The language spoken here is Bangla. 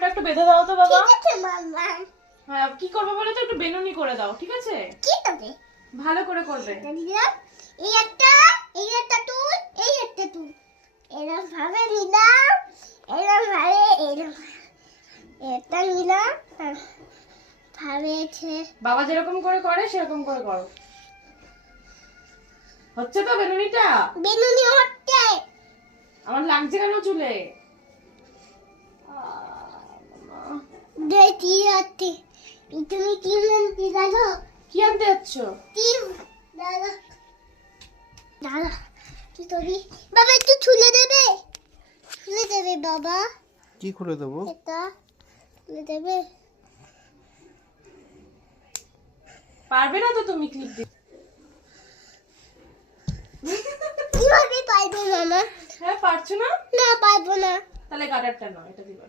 চুলটা একটু বেঁধে দাও তো বাবা। ঠিক আছে মাম্মা। হ্যাঁ কি করবে বলে তো একটু বেনুনি করে দাও, ঠিক আছে? ঠিক আছে। ভালো করে করবে। দিলাম এই একটা তুল, এই একটা তুল। এরকম ভাবে নিলাম, এরকম ভাবে এটা নিলাম ভাবেছে। বাবা যেরকম করে করে সেরকম করে করো। হচ্ছে তো বেনুনিটা? বেনুনি হচ্ছে। আমার লাগছে কেন চুলে? দেখি হচ্ছে। তুমি কি আনতে জানো? কি আনতে যাচ্ছ? টিম দাদা দাদা কি করি বাবা? একটু ছুলে দেবে, ছুলে দেবে বাবা। কি করে দেবো? এটা ছুলে দেবে। পারবে না তো তুমি ক্লিপ দিতে? কিভাবে পারবো মামা? হ্যাঁ পারছো না? না পারবো না। তাহলে কাটারটা নাও, এটা দিবা।